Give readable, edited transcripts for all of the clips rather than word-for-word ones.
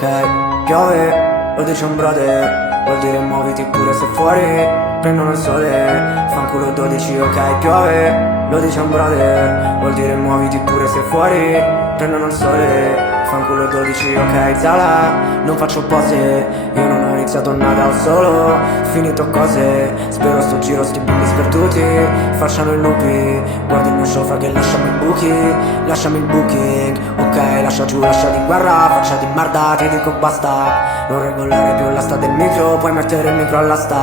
Ok, piove, lo dice un brother, vuol dire muoviti pure se fuori prendono il sole. Fanculo 12, ok, piove, lo dice un brother, vuol dire muoviti pure se fuori prendono il sole. Fanculo 12, ok, Zala, non faccio pose, io non ho iniziato nada, ho solo finito cose. Spero sto giro sti bimbi sperduti facciano i lupi. Guardi il mio show, che lasciami i buchi, lasciami il booking. Ok, lascia giù, lascia di guerra, faccia di merda, ti dico basta. Non regolare più l'asta del micro, puoi mettere il micro all'asta.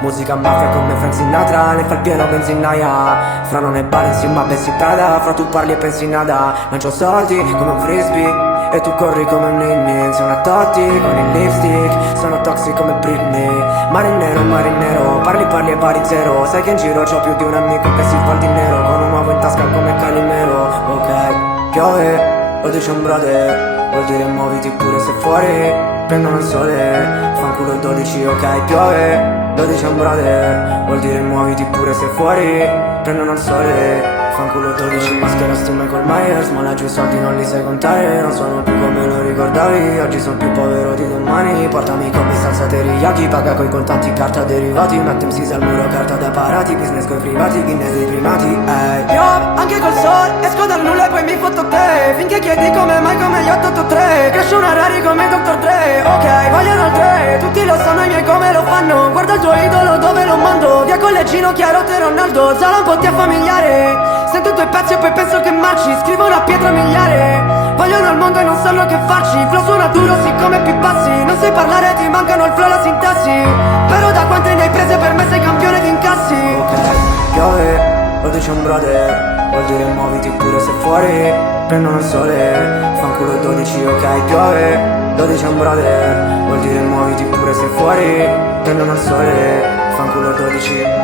Musica mafia come Frank Sinatra, ne fa il pieno benzinaia. Fra non è balenzi ma pensi Prada, fra tu parli e pensi nada. Lancio soldi come un frisbee e tu corri come un ninja. Sei una Totti con il lipstick, sono toxic come Britney. Marinero, parli e pari zero. Sai che in giro c'ho più di un amico che si fa il dinero, con un uovo in tasca come Calimero. Ok, piove, lo dice un brother, vuol dire muoviti pure se fuori prendono il sole. Fanculo 12, ok, piove, lo dice un brother, vuol dire muoviti pure se fuori prendono il sole. Fanculo 12, maschera sti Michael Myers, ma laggiù i soldi non li sai contare. Non sono più come lo ricordavi, oggi sono più povero di domani. Portami come salsa teriyaki, paga coi contanti, carta derivati. Mettem si al muro, carta da parati, business coi privati, Guinness dei primati. Piove anche col sole, esco dal nulla e poi mi fotto te. Finché chiedi come mai come gli 883, cresce una rari come Dr. Dre. Ok, vogliono il 3, tutti lo sanno i miei come lo fanno. Guarda il tuo idolo dove lo mando, via con le ginocchia te Ronaldo. Zala un po' ti affamigliare, sento i tuoi pezzi e poi penso che marci. Scrivo una pietra miliare, vogliono il mondo e non sanno che farci. Flow suona duro siccome più bassi, non sai parlare ti mancano il flow e la sintassi. Però da quante ne hai prese per me sei campione di incassi. Ok, piove, lo dice un brother, vuol dire muoviti pure se fuori prendono il sole. Fanculo 12, ok, piove, lo dice un brother, vuol dire muoviti pure se fuori prendono il sole. Fanculo 12.